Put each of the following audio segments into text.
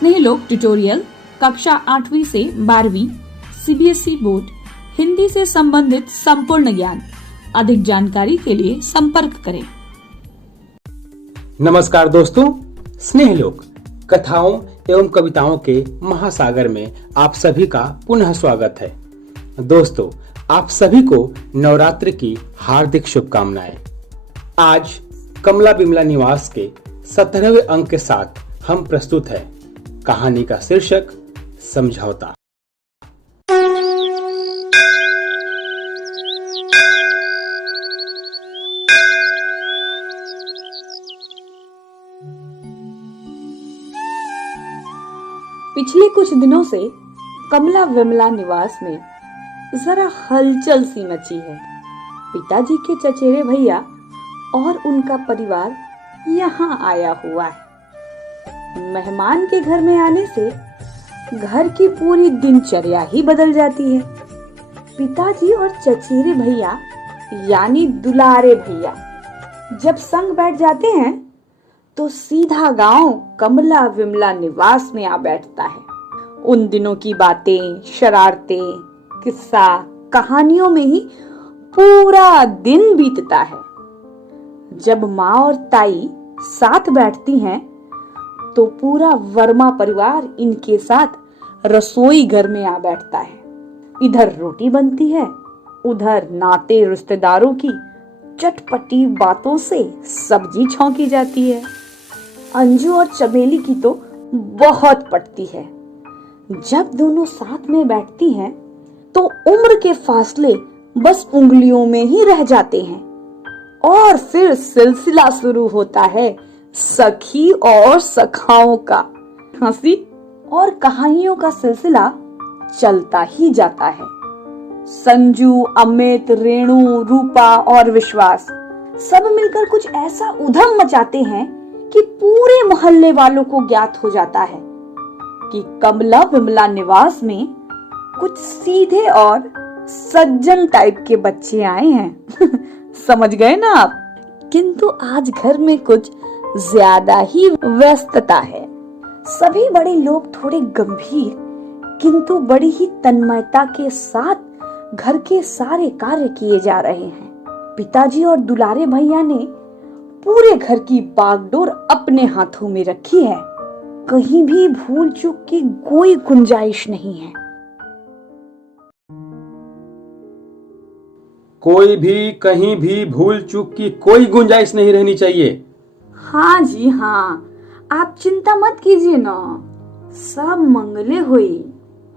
स्नेहलोक tutorial कक्षा 8वीं से 12वीं सीबीएसई बोर्ड हिंदी से संबंधित संपूर्ण ज्ञान। अधिक जानकारी के लिए संपर्क करें। नमस्कार दोस्तों, स्नेहलोक कथाओं एवं कविताओं के महासागर में आप सभी का पुनः स्वागत है। दोस्तों, आप सभी को नवरात्र की हार्दिक शुभकामनाएं। आज कमला बिमला निवास के 17वें अंक के साथ हम प्रस्तुत हैं। कहानी का शीर्षक समझौता। पिछले कुछ दिनों से कमला विमला निवास में जरा हलचल सी मची है। पिताजी के चचेरे भैया और उनका परिवार यहाँ आया हुआ है। मेहमान के घर में आने से घर की पूरी दिनचर्या ही बदल जाती है। पिताजी और चचेरे भैया यानी दुलारे भैया जब संग बैठ जाते हैं तो सीधा गांव कमला विमला निवास में आ बैठता है। उन दिनों की बातें, शरारतें, किस्सा कहानियों में ही पूरा दिन बीतता है। जब माँ और ताई साथ बैठती हैं तो पूरा वर्मा परिवार इनके साथ रसोई घर में आ बैठता है। इधर रोटी बनती है, उधर नाते रिश्तेदारों की चटपटी बातों से सब्जी छौंकी जाती है। अंजू और चमेली की तो बहुत पटती है। जब दोनों साथ में बैठती हैं तो उम्र के फासले बस उंगलियों में ही रह जाते हैं और फिर सिलसिला शुरू होता है सखी और सखाओं का। हंसी और कहानियों का सिलसिला चलता ही जाता है। संजू, अमित, रेणु, रूपा और विश्वास सब मिलकर कुछ ऐसा उधम मचाते हैं कि पूरे मोहल्ले वालों को ज्ञात हो जाता है कि कमला विमला निवास में कुछ सीधे और सज्जन टाइप के बच्चे आए हैं। समझ गए ना आप? किंतु आज घर में कुछ ज्यादा ही व्यस्तता है। सभी बड़े लोग थोड़े गंभीर किंतु बड़ी ही तन्मयता के साथ घर के सारे कार्य किए जा रहे हैं। पिताजी और दुलारे भैया ने पूरे घर की बागडोर अपने हाथों में रखी है। कहीं भी भूल चूक की कोई गुंजाइश नहीं है। कोई भी कहीं भी भूल चूक की कोई गुंजाइश नहीं रहनी चाहिए। हाँ जी हाँ, आप चिंता मत कीजिए ना, सब मंगले हुई।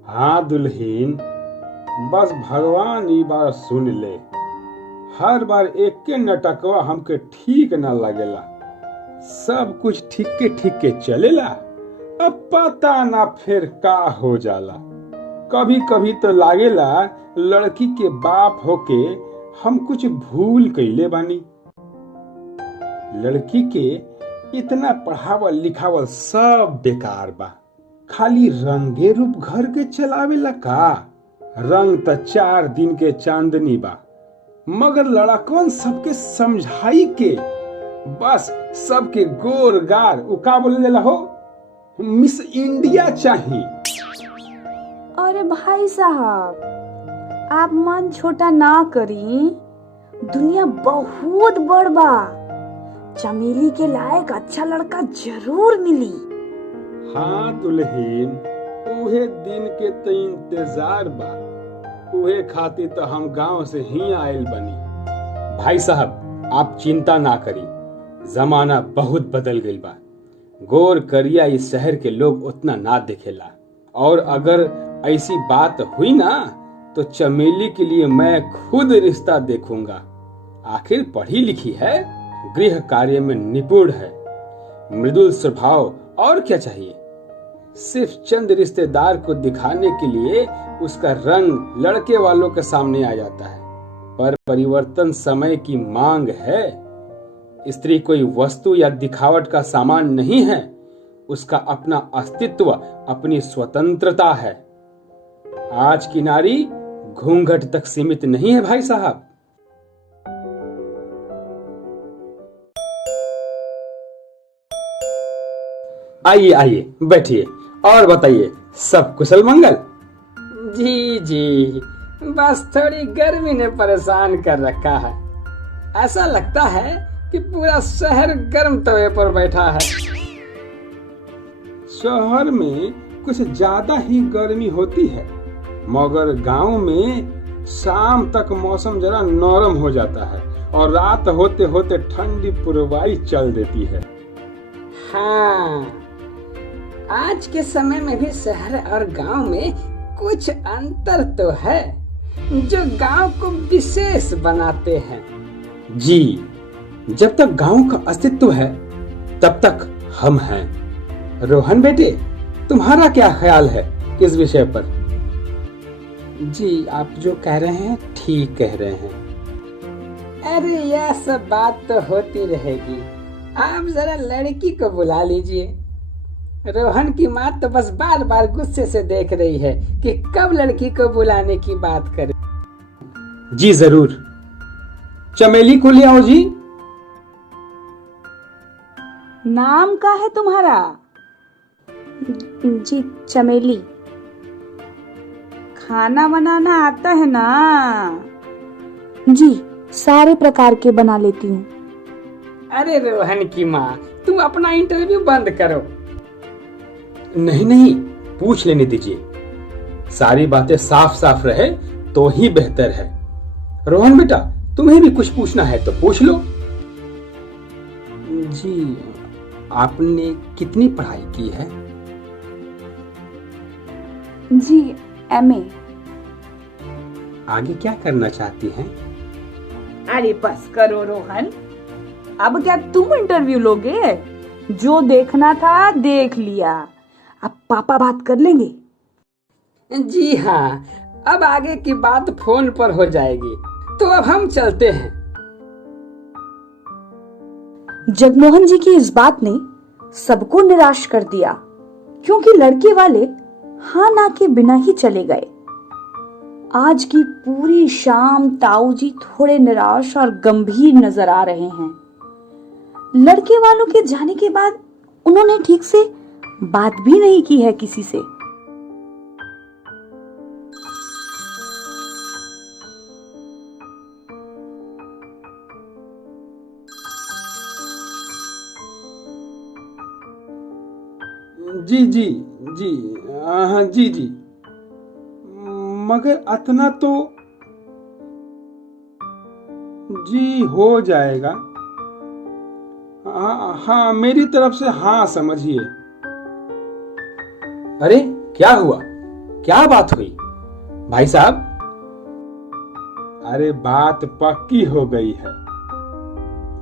हाँ दुल्हीन, बस भगवान ई बार सुन ले। हर बार एक के नटकवा हमके ठीक न लगेला। सब कुछ ठीक के चलेला, अब पता ना फिर का हो जाला। कभी कभी तो लागेला लड़की के बाप होके हम कुछ भूल कइले बानी। लड़की के इतना पढ़ावल लिखावल सब बेकार बा। खाली रंगे रूप घर के चलावेला का। रंग त 4 दिन के चांदनी बा, मगर लड़कवन सबके समझाई के बस सबके गोर गार उका बोले हो मिस इंडिया चाहिए। अरे भाई साहब, आप मन छोटा ना करी। दुनिया बहुत बड़ बा। चमेली के लायक अच्छा लड़का जरूर मिली। हाँ दुल्हीन, उहे दिन के तो इंतजार बा। उहे खातिर तो हम गांव से ही आयल बनी। भाई साहब, आप चिंता ना करी, जमाना बहुत बदल गई बा। गोर करिया इस शहर के लोग उतना ना दिखेला। और अगर ऐसी बात हुई ना तो चमेली के लिए मैं खुद रिश्ता देखूंगा। आखिर पढ़ी लिखी है, गृह कार्य में निपुण है, मृदुल स्वभाव, और क्या चाहिए। सिर्फ चंद रिश्तेदार को दिखाने के लिए उसका रंग लड़के वालों के सामने आ जाता है। पर परिवर्तन समय की मांग है। स्त्री कोई वस्तु या दिखावट का सामान नहीं है। उसका अपना अस्तित्व, अपनी स्वतंत्रता है। आज की नारी घूंघट तक सीमित नहीं है भाई साहब। आइए आइए बैठिए और बताइए, सब कुशल मंगल? जी जी, बस थोड़ी गर्मी ने परेशान कर रखा है। ऐसा लगता है कि पूरा शहर गर्म तवे पर बैठा है। शहर में कुछ ज्यादा ही गर्मी होती है, मगर गांव में शाम तक मौसम जरा नरम हो जाता है और रात होते होते ठंडी पुरवाई चल देती है। हाँ, आज के समय में भी शहर और गांव में कुछ अंतर तो है जो गांव को विशेष बनाते हैं। जी, जब तक गांव का अस्तित्व है तब तक हम हैं। रोहन बेटे, तुम्हारा क्या ख्याल है इस विषय पर? जी, आप जो कह रहे हैं ठीक कह रहे हैं। अरे यह सब बात तो होती रहेगी। आप जरा लड़की को बुला लीजिए। रोहन की माँ तो बस बार बार गुस्से से देख रही है कि कब लड़की को बुलाने की बात करे। जी जरूर, चमेली को ले आओ जी। नाम का है तुम्हारा? जी, चमेली। खाना बनाना आता है ना? जी, सारे प्रकार के बना लेती हूँ। अरे रोहन की माँ, तुम अपना इंटरव्यू बंद करो। नहीं नहीं, पूछ लेने दीजिए। सारी बातें साफ साफ रहे तो ही बेहतर है। रोहन बेटा, तुम्हें भी कुछ पूछना है तो पूछ लो। जी, आपने कितनी पढ़ाई की है? जी, MA। आगे क्या करना चाहती हैं? अरे बस करो रोहन, अब क्या तुम इंटरव्यू लोगे? जो देखना था देख लिया, अब पापा बात कर लेंगे। जी हाँ, अब आगे की बात फोन पर हो जाएगी। तो अब हम चलते हैं। जगमोहन जी की इस बात ने सबको निराश कर दिया, क्योंकि लड़के वाले हाँ ना के बिना ही चले गए। आज की पूरी शाम ताऊ जी थोड़े निराश और गंभीर नजर आ रहे हैं। लड़के वालों के जाने के बाद उन्होंने ठीक से बात भी नहीं की है किसी से। जी जी जी, हाँ जी जी, मगर अतना तो जी हो जाएगा। हाँ, मेरी तरफ से हाँ समझिए। अरे क्या हुआ, क्या बात हुई भाई साहब? अरे बात पक्की हो गई है।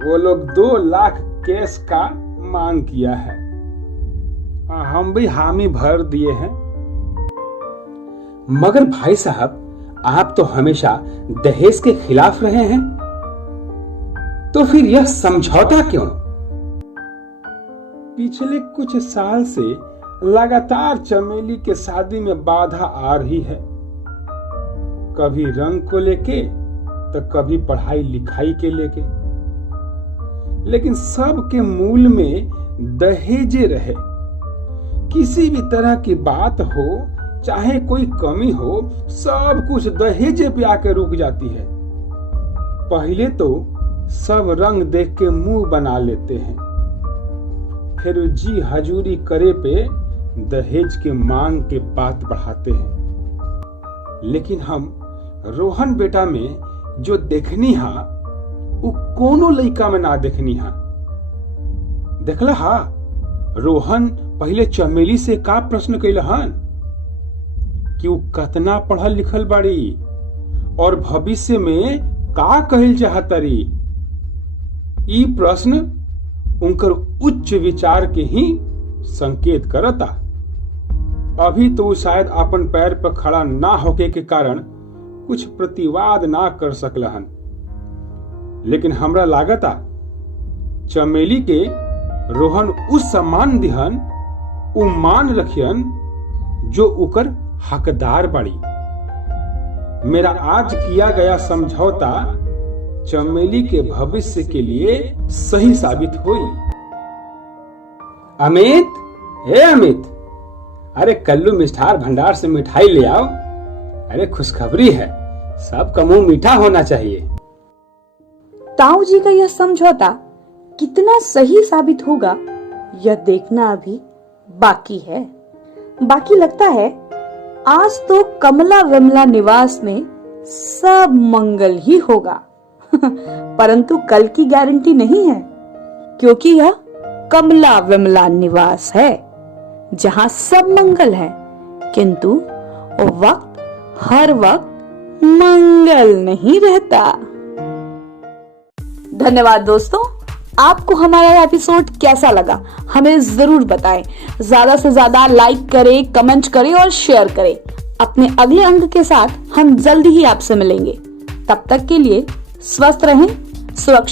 वो लोग 2 लाख कैश का मांग किया है। हम भी हामी भर दिए हैं। मगर भाई साहब, आप तो हमेशा दहेज के खिलाफ रहे हैं, तो फिर यह समझौता क्यों? पिछले कुछ साल से लगातार चमेली के शादी में बाधा आ रही है। कभी रंग को लेके तो कभी पढ़ाई लिखाई के लेके, लेकिन सब के मूल में दहेजे रहे। किसी भी तरह की बात हो, चाहे कोई कमी हो, सब कुछ दहेजे पे आके रुक जाती है। पहले तो सब रंग देख के मुंह बना लेते हैं, फिर जी हजूरी करे पे दहेज के मांग के बात बढ़ाते हैं। लेकिन हम रोहन बेटा में जो देखनी हा, वो कोनो लड़का में ना देखनी हा। देखला हा, रोहन पहले चमेली से का प्रश्न कैलहन कि वो कतना पढ़ल लिखल बाड़ी और भविष्य में का कहल चाहतरी। ई प्रश्न उनकर उच्च विचार के ही संकेत करता। अभी तो वो शायद अपन पैर पर खड़ा ना होके के कारण कुछ प्रतिवाद ना कर सकलहन, लेकिन हमरा लागता चमेली के रोहन उस सम्मान दिहन, उ मान रखियन जो उकर हकदार बाड़ी। मेरा आज किया गया समझौता चमेली के भविष्य के लिए सही साबित हुई। अमित, हे अमित, अरे कल्लू मिष्ठार भंडार से मिठाई ले आओ। अरे खुशखबरी है, सबका मुंह मीठा होना चाहिए। ताऊ जी का यह समझौता कितना सही साबित होगा, यह देखना अभी बाकी है। बाकी लगता है आज तो कमला विमला निवास में सब मंगल ही होगा। परंतु कल की गारंटी नहीं है, क्योंकि यह कमला विमला निवास है जहां सब मंगल है, किंतु हर वक्त मंगल नहीं रहता। धन्यवाद दोस्तों, आपको हमारा एपिसोड कैसा लगा हमें जरूर बताएं। ज्यादा से ज्यादा लाइक करें, कमेंट करें और शेयर करें। अपने अगले अंक के साथ हम जल्दी ही आपसे मिलेंगे। तब तक के लिए स्वस्थ रहें, सुरक्षित